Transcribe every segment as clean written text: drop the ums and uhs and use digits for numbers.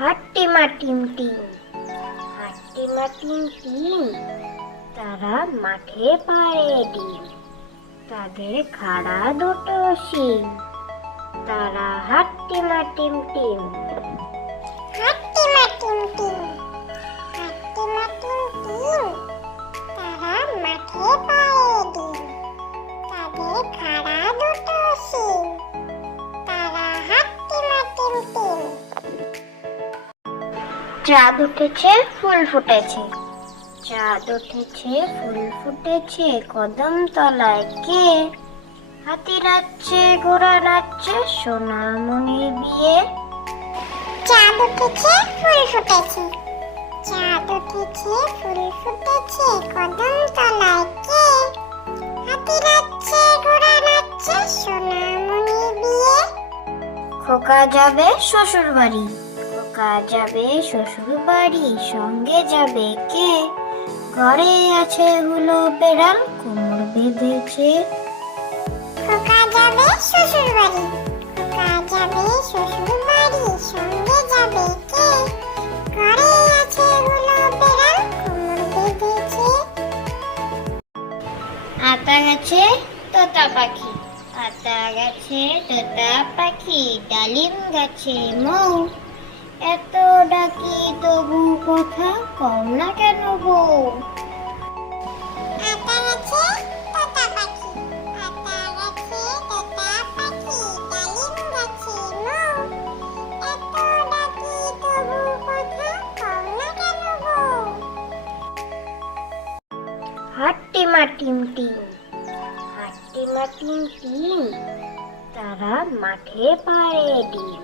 হাট্টিমা টিম টিম, হাট্টিমা টিম টিম, তারা মাঠে পাড়ে ডিম, তাদের খাড়া দুটো শিং, তারা হাট্টিমা টিম টিম। হাট্টিমা টিম টিম, হাট্টিমা টিম টিম, তারা মাঠে পাড়ে ডিম, তাদের খাড়া দুটো শিং, তারা হাট্টিমা টিম টিম। চাঁদ উঠেছে ফুল ফুটেছে, চাঁদ উঠেছে ফুল ফুটেছে, কদম তলায় কে? হাতি নাচছে ঘোড়া নাচছে, সোনামণির বিয়ে। চাঁদ উঠেছে ফুল ফুটেছে, চাঁদ উঠেছে ফুল ফুটেছে, কদম তলায় কে? হাতি নাচছে ঘোড়া নাচছে, সোনামণি বিয়ে। খোকা যাবে শ্বশুর বাড়ি, খোকা যাবে শ্বশুর বাড়ি, সঙ্গে যাবে কে? ঘরে আছে হুলো বেড়াল, কোমর বেঁধেছে। খোকা যাবে শ্বশুর বাড়ি, খোকা যাবে শ্বশুর বাড়ি, সঙ্গে যাবে কে? ঘরে আছে হলো বেড়াল, কোমর বেঁধেছে। আতা গাছে তোতা পাখি, আতা গাছে তোতা পাখি, ডালিম গাছে মৌ, এত ডাকি তবু কথা কও না কেন বউ? আতা গাছে তোতা পাখি, আতা গাছে তোতা পাখি, ডালিম গাছে মৌ, এত ডাকি তবু কথা কও না কেন বউ? হাট্টিমা টিম টিম, হাট্টিমা টিম টিম, তারা মাঠে পাড়ে ডিম,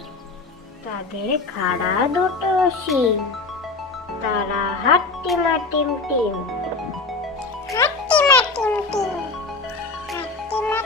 তাদের খাড়া দুটো শিং, তারা হাট্টিমা টিম টিম। হাট্টিমা টিম টিম, হাট্টিমা